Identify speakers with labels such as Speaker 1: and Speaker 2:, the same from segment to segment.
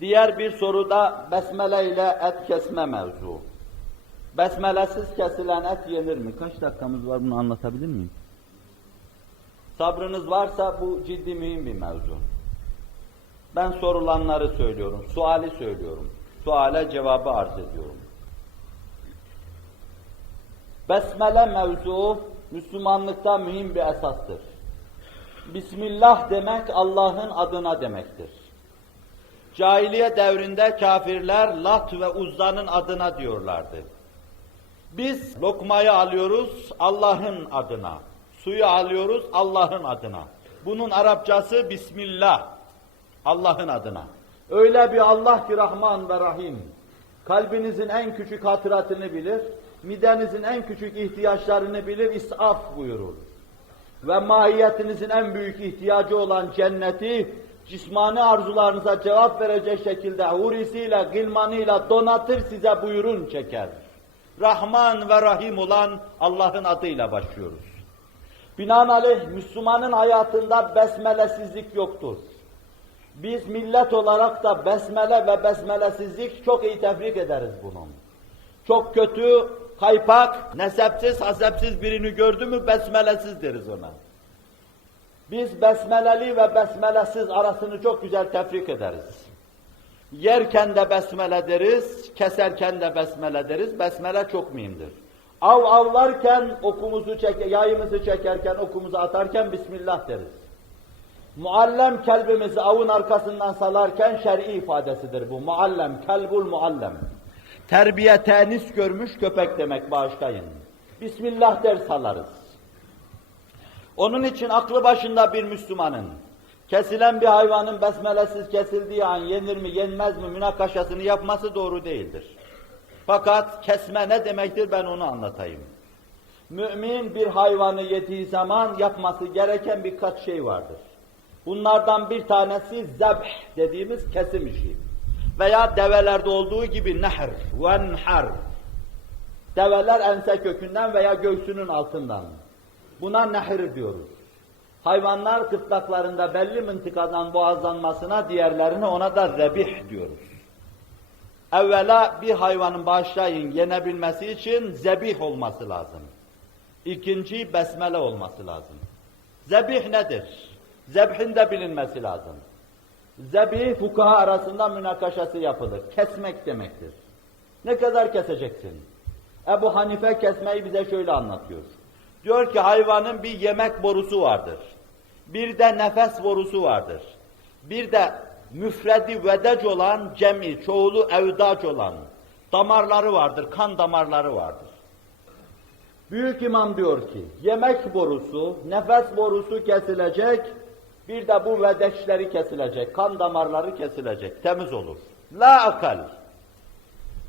Speaker 1: Diğer bir soruda besmele ile et kesme mevzu. Besmelesiz kesilen et yenir mi? Kaç dakikamız var bunu anlatabilir miyim? Sabrınız varsa bu ciddi mühim bir mevzu. Ben sorulanları söylüyorum, suali söylüyorum. Suale cevabı arz ediyorum. Besmele mevzu Müslümanlıkta mühim bir esastır. Bismillah demek Allah'ın adına demektir. Cahiliye devrinde kafirler Lat ve Uzza'nın adına diyorlardı. Biz lokmayı alıyoruz Allah'ın adına. Suyu alıyoruz Allah'ın adına. Bunun Arapçası Bismillah. Allah'ın adına. Öyle bir Allah ki Rahman ve Rahim. Kalbinizin en küçük hatıratını bilir, midenizin en küçük ihtiyaçlarını bilir, isaf buyurur. Ve mahiyetinizin en büyük ihtiyacı olan cenneti, cismani arzularınıza cevap verecek şekilde hurisiyle, gılmanıyla donatır size buyurun çeker. Rahman ve Rahim olan Allah'ın adıyla başlıyoruz. Binaenaleyh Müslümanın hayatında besmelesizlik yoktur. Biz millet olarak da besmele ve besmelesizlik çok iyi tebrik ederiz bunun. Çok kötü, kaypak, nesepsiz, hasepsiz birini gördü mü besmelesiz deriz ona. Biz besmeleli ve besmelesiz arasını çok güzel tefrik ederiz. Yerken de besmele deriz, keserken de besmele deriz. Besmele çok mühimdir. Av avlarken okumuzu çek, yayımızı çekerken, okumuzu atarken Bismillah deriz. Muallem kelbimizi avın arkasından salarken şer'i ifadesidir bu. Muallem, kelbul muallem. Terbiye tenis görmüş köpek demek bağışlayın. Bismillah der salarız. Onun için aklı başında bir Müslümanın kesilen bir hayvanın besmelesiz kesildiği an yenir mi yenmez mi münakaşasını yapması doğru değildir. Fakat kesme ne demektir ben onu anlatayım. Mümin bir hayvanı yediği zaman yapması gereken birkaç şey vardır. Bunlardan bir tanesi zebh dediğimiz kesim işi. Veya develerde olduğu gibi nehr, venhar. Develer ense kökünden veya göğsünün altından. Buna nehir diyoruz. Hayvanlar gırtlaklarında belli mıntıkadan boğazlanmasına diğerlerine ona da zebih diyoruz. Evvela bir hayvanın bağışlayın yenebilmesi için zebih olması lazım. İkinci besmele olması lazım. Zebih nedir? Zebhin de bilinmesi lazım. Zebih fukaha arasında münakaşası yapılır. Kesmek demektir. Ne kadar keseceksin? Ebu Hanife kesmeyi bize şöyle anlatıyor. Diyor ki hayvanın bir yemek borusu vardır. Bir de nefes borusu vardır. Bir de müfredi vedec olan, cemi, çoğulu evdac olan damarları vardır, kan damarları vardır. Büyük imam diyor ki, yemek borusu, nefes borusu kesilecek, bir de bu vedeçleri kesilecek, kan damarları kesilecek, temiz olur. La akal.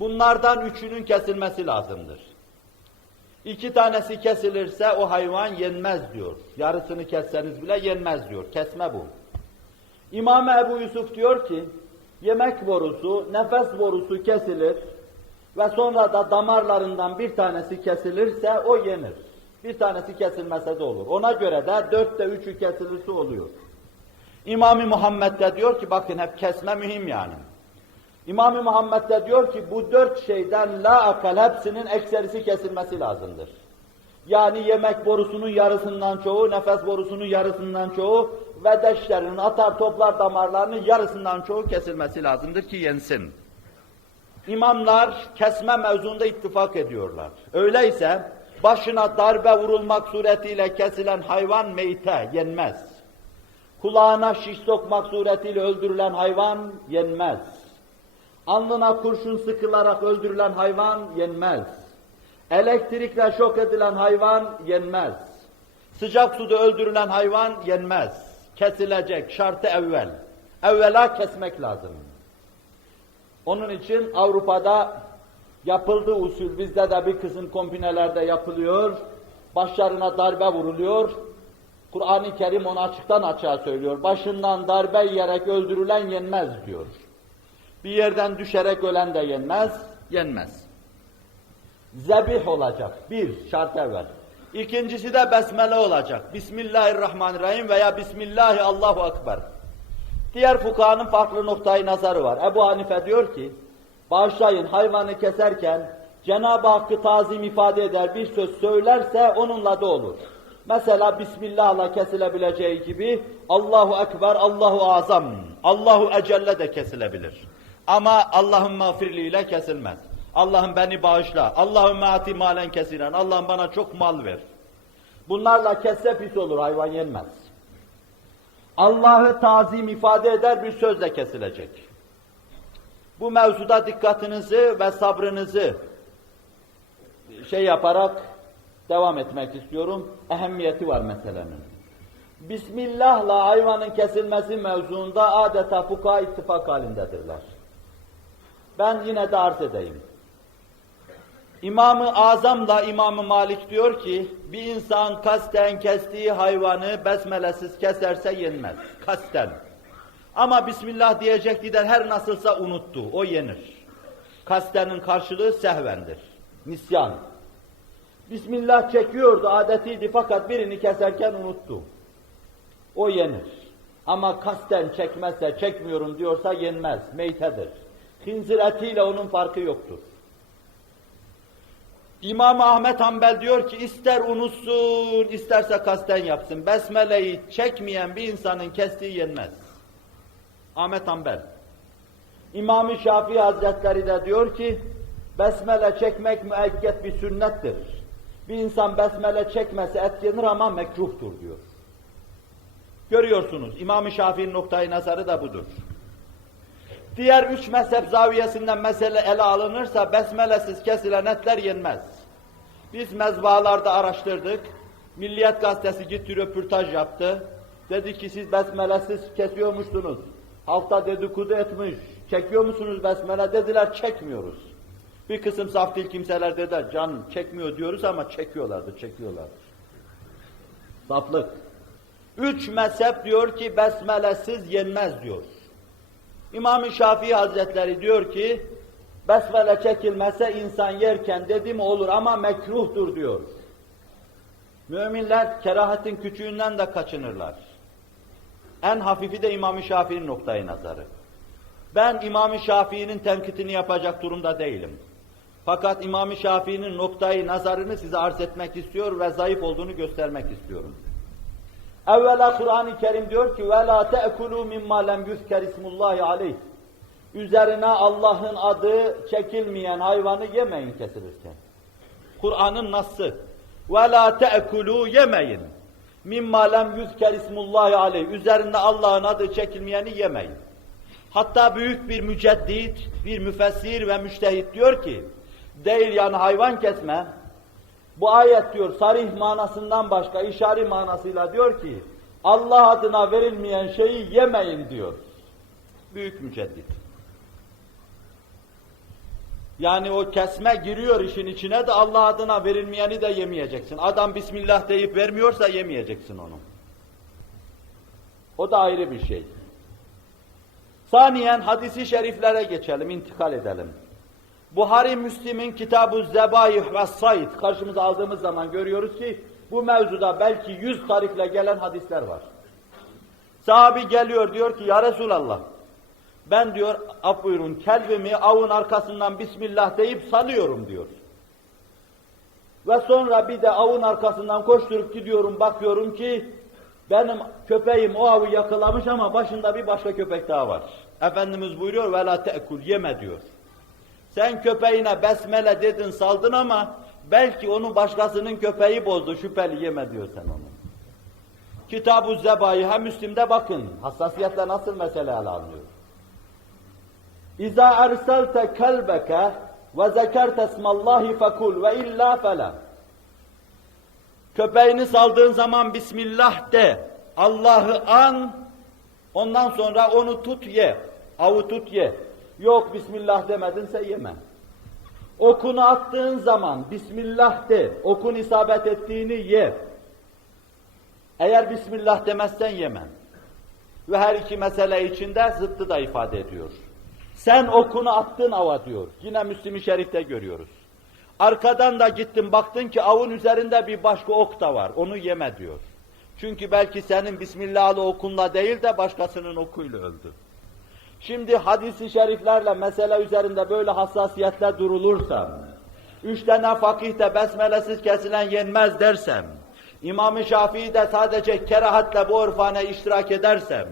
Speaker 1: Bunlardan üçünün kesilmesi lazımdır. İki tanesi kesilirse o hayvan yenmez diyor. Yarısını kesseniz bile yenmez diyor. Kesme bu. İmam Ebu Yusuf diyor ki, yemek borusu, nefes borusu kesilir ve sonra da damarlarından bir tanesi kesilirse o yenir. Bir tanesi kesilmese de olur. Ona göre de dörtte üçü kesilirse oluyor. İmam-ı Muhammed de diyor ki bakın hep kesme mühim yani. İmam-ı Muhammed de diyor ki bu dört şeyden la akal hepsinin ekserisi kesilmesi lazımdır. Yani yemek borusunun yarısından çoğu, nefes borusunun yarısından çoğu ve deşlerinin atar toplar damarlarının yarısından çoğu kesilmesi lazımdır ki yensin. İmamlar kesme mevzunda ittifak ediyorlar. Öyleyse başına darbe vurulmak suretiyle kesilen hayvan meyte, yenmez. Kulağına şiş sokmak suretiyle öldürülen hayvan yenmez. Alnına kurşun sıkılarak öldürülen hayvan yenmez. Elektrikle şok edilen hayvan yenmez. Sıcak suda öldürülen hayvan yenmez. Kesilecek şartı evvel. Evvela kesmek lazım. Onun için Avrupa'da yapıldığı usul, bizde de bir kısım kombinelerde yapılıyor. Başlarına darbe vuruluyor. Kur'an-ı Kerim onu açıktan açığa söylüyor. Başından darbe yiyerek öldürülen yenmez diyor. Bir yerden düşerek ölen de yenmez, yenmez. Zebih olacak, bir şart evvel. İkincisi de besmele olacak. Bismillahirrahmanirrahim veya Bismillahi Allahu Ekber. Diğer fukahanın farklı noktayı nazarı var. Ebu Hanife diyor ki, bağışlayın hayvanı keserken Cenab-ı Hakk'ı tazim ifade eder bir söz söylerse onunla da olur. Mesela Bismillah'la kesilebileceği gibi Allahu Ekber, Allahu Azam, Allahu Ecelle de kesilebilir. Ama Allah'ın mağfirliğiyle kesilmez. Allah'ım beni bağışla, Allah'ım ati malen kesiren, Allah'ım bana çok mal ver. Bunlarla kesse pis olur, hayvan yenmez. Allah'ı tazim ifade eder bir sözle kesilecek. Bu mevzuda dikkatinizi ve sabrınızı şey yaparak devam etmek istiyorum. Ehemmiyeti var meselenin. Bismillah'la hayvanın kesilmesi mevzuunda adeta fuka ittifak halindedirler. Ben yine de arz edeyim. İmam-ı Azam'la İmam-ı Malik diyor ki, bir insan kasten kestiği hayvanı besmelesiz keserse yenmez. Kasten. Ama Bismillah diyecek gider her nasılsa unuttu, o yenir. Kastenin karşılığı sehvendir, nisyan. Bismillah çekiyordu, adetiydi fakat birini keserken unuttu. O yenir. Ama kasten çekmezse, çekmiyorum diyorsa yenmez, meytedir. Hinzir etiyle onun farkı yoktur. İmam Ahmet Hanbel diyor ki ister unutsun, isterse kasten yapsın. Besmele'yi çekmeyen bir insanın kestiği yenmez. Ahmet Hanbel. İmam-ı Şafii Hazretleri de diyor ki besmele çekmek müekket bir sünnettir. Bir insan besmele çekmese et yenir ama mekruhtur diyor. Görüyorsunuz İmam-ı Şafii'nin noktayı nazarı da budur. Diğer üç mezhep zaviyesinden mesele ele alınırsa besmelesiz kesilen etler yenmez. Biz mezbahalarda araştırdık. Milliyet gazetesi gitti röportaj yaptı. Dedi ki siz besmelesiz kesiyormuşsunuz. Halkta dedikodu etmiş. Çekiyor musunuz besmele? Dediler çekmiyoruz. Bir kısım saf dil kimseler dediler can çekmiyor diyoruz ama çekiyorlardı, çekiyorlardı. Saflık. Üç mezhep diyor ki besmelesiz yenmez diyor. İmam-ı Şafii Hazretleri diyor ki, besmele çekilmezse insan yerken dedi mi olur ama mekruhtur diyor. Müminler kerahatin küçüğünden de kaçınırlar. En hafifi de İmam-ı Şafii'nin noktayı nazarı. Ben İmam-ı Şafii'nin tenkitini yapacak durumda değilim. Fakat İmam-ı Şafii'nin noktayı nazarını size arz etmek istiyor ve zayıf olduğunu göstermek istiyorum. Evvela Kur'an-ı Kerim diyor ki وَلَا تَأْكُلُوا مِمَّا لَمْ يُذْكَرِ اسْمُ اللّٰهِ عَلَيْهِ Üzerine Allah'ın adı çekilmeyen hayvanı yemeyin kesilirken. Kur'an'ın nasıl? وَلَا تَأْكُلُوا yemeyin. مِمَّا لَمْ يُذْكَرِ اسْمُ اللّٰهِ عَلَيْهِ Üzerinde Allah'ın adı çekilmeyeni yemeyin. Hatta büyük bir müceddit, bir müfessir ve müştehit diyor ki, değil yani hayvan kesme, bu ayet diyor sarih manasından başka işari manasıyla diyor ki Allah adına verilmeyen şeyi yemeyin diyor. Büyük müceddit. Yani o kesme giriyor işin içine de Allah adına verilmeyeni de yemeyeceksin. Adam Bismillah deyip vermiyorsa yemeyeceksin onu. O da ayrı bir şey. Saniyen hadisi şeriflere geçelim, intikal edelim. Buhari Müslim'in Kitab-ı ve Said karşımıza aldığımız zaman görüyoruz ki bu mevzuda belki yüz tarifle gelen hadisler var. Sahabi geliyor diyor ki ya Resulallah ben diyor af buyurun kelbimi avın arkasından Bismillah deyip salıyorum diyor. Ve sonra bir de avın arkasından koşturup gidiyorum bakıyorum ki benim köpeğim o avı yakalamış ama başında bir başka köpek daha var. Efendimiz buyuruyor ve la te'kul yeme diyor. Sen köpeğine besmele dedin saldın ama belki onu başkasının köpeği bozdu şüpheli yeme diyor sen onu. Kitab-ı Zebayiha Müslim'de bakın hassasiyetle nasıl mesele ele alınıyor. İza erselte kelbeke ve zekerte ismallahi fekul ve illa fela. Köpeğini saldığın zaman Bismillah de. Allah'ı an, ondan sonra onu tut ye. Avı tut ye. Yok Bismillah demedinse yeme. Okunu attığın zaman Bismillah de, okun isabet ettiğini ye. Eğer Bismillah demezsen yemem. Ve her iki mesele içinde zıttı da ifade ediyor. Sen okunu attın ava diyor. Yine Müslim-i Şerif'te görüyoruz. Arkadan da gittin baktın ki avın üzerinde bir başka ok da var. Onu yeme diyor. Çünkü belki senin Bismillah'lı okunla değil de başkasının okuyla öldü. Şimdi hadisi şeriflerle mesele üzerinde böyle hassasiyetle durulursa, üç tane fakih de besmelesiz kesilen yenmez dersem, İmam-ı Şafii de sadece kerahatle bu urfane iştirak edersem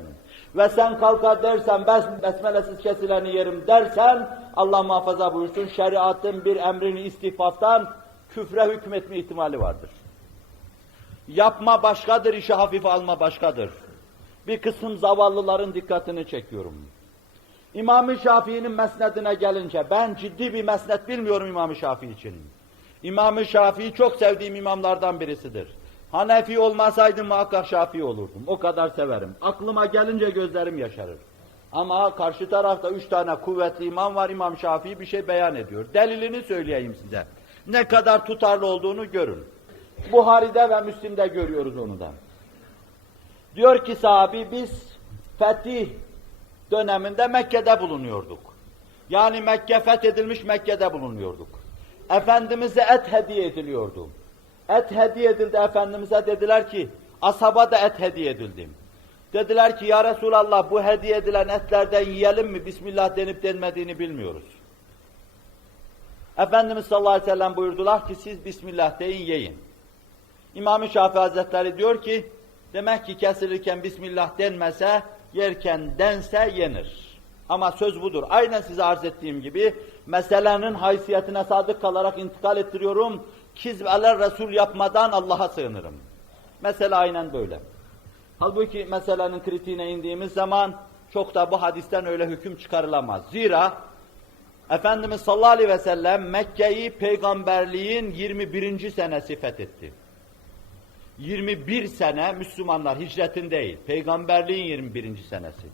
Speaker 1: ve sen kalkar dersen bes besmelesiz kesileni yerim dersen Allah muhafaza buyursun şeriatın bir emrini istihfaftan küfre hükmetme ihtimali vardır. Yapma başkadır, işi hafife alma başkadır. Bir kısım zavallıların dikkatini çekiyorum. İmam-ı Şafii'nin mesnedine gelince ben ciddi bir mesnet bilmiyorum İmam-ı Şafii için. İmam-ı Şafii çok sevdiğim imamlardan birisidir. Hanefi olmasaydım muhakkak Şafii olurdum. O kadar severim. Aklıma gelince gözlerim yaşarır. Ama karşı tarafta üç tane kuvvetli imam var. İmam Şafii bir şey beyan ediyor. Delilini söyleyeyim size. Ne kadar tutarlı olduğunu görün. Buhari'de ve Müslim'de görüyoruz onu da. Diyor ki sahabi biz fetih döneminde Mekke'de bulunuyorduk. Yani Mekke fethedilmiş Mekke'de bulunuyorduk. Efendimiz'e et hediye ediliyordu. Et hediye edildi Efendimiz'e dediler ki, asaba da et hediye edildi. Dediler ki ya Resulallah bu hediye edilen etlerden yiyelim mi? Bismillah denip denmediğini bilmiyoruz. Efendimiz sallallahu aleyhi ve sellem buyurdular ki siz Bismillah deyin yiyin. İmam-ı Şafii Hazretleri diyor ki, demek ki kesilirken Bismillah denmese, yerken dense yenir. Ama söz budur. Aynen size arz ettiğim gibi, meselenin haysiyetine sadık kalarak intikal ettiriyorum. Kizb aler Resul yapmadan Allah'a sığınırım. Mesele aynen böyle. Halbuki meselenin kritiğine indiğimiz zaman, çok da bu hadisten öyle hüküm çıkarılamaz. Zira, Efendimiz sallallahu aleyhi ve sellem Mekke'yi peygamberliğin 21. senesi fethetti. 21 sene Müslümanlar hicretin değil, peygamberliğin 21. senesi.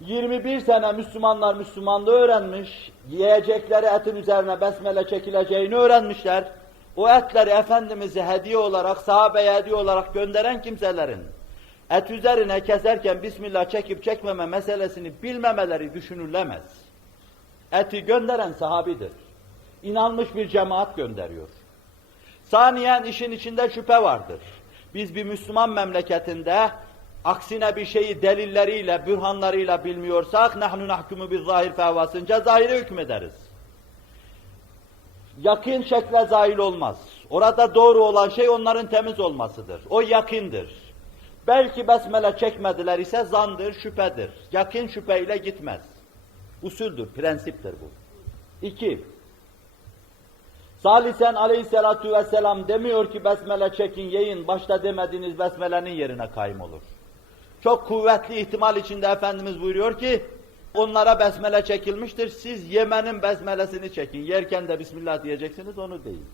Speaker 1: 21 sene Müslümanlar Müslümanlığı öğrenmiş, yiyecekleri etin üzerine besmele çekileceğini öğrenmişler. O etleri Efendimiz'e hediye olarak, sahabeye hediye olarak gönderen kimselerin et üzerine keserken Bismillah çekip çekmeme meselesini bilmemeleri düşünülemez. Eti gönderen sahabidir. İnanmış bir cemaat gönderiyor. Saniyen işin içinde şüphe vardır. Biz bir Müslüman memleketinde aksine bir şeyi delilleriyle, bürhanlarıyla bilmiyorsak nahnu nahkumu bir zahir fevvasınca zahire hükmederiz. Yakın şekle zahil olmaz. Orada doğru olan şey onların temiz olmasıdır. O yakındır. Belki besmele çekmediler ise zandır, şüphedir. Yakın şüpheyle gitmez. Usuldür, prensiptir bu. İki, Salisen aleyhissalatu vesselam demiyor ki besmele çekin yiyin, başta demediğiniz besmelenin yerine kayım olur. Çok kuvvetli ihtimal içinde Efendimiz buyuruyor ki, onlara besmele çekilmiştir, siz yemenin besmelesini çekin, yerken de Bismillah diyeceksiniz, onu değil.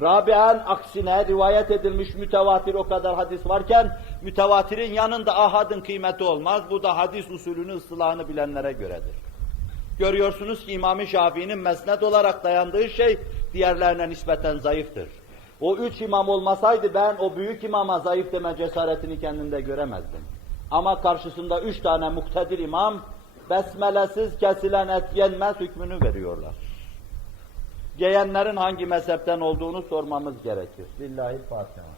Speaker 1: Rabia'nın aksine rivayet edilmiş mütevatir o kadar hadis varken, mütevatirin yanında ahadın kıymeti olmaz, bu da hadis usulünü, ıslahını bilenlere göredir. Görüyorsunuz ki İmam-ı Şafii'nin mesnet olarak dayandığı şey diğerlerine nispeten zayıftır. O üç imam olmasaydı ben o büyük imama zayıf deme cesaretini kendimde göremezdim. Ama karşısında üç tane muktedir imam besmelesiz kesilen et yenmez hükmünü veriyorlar. Geyenlerin hangi mezhepten olduğunu sormamız gerekir. Lillahi Fatiha.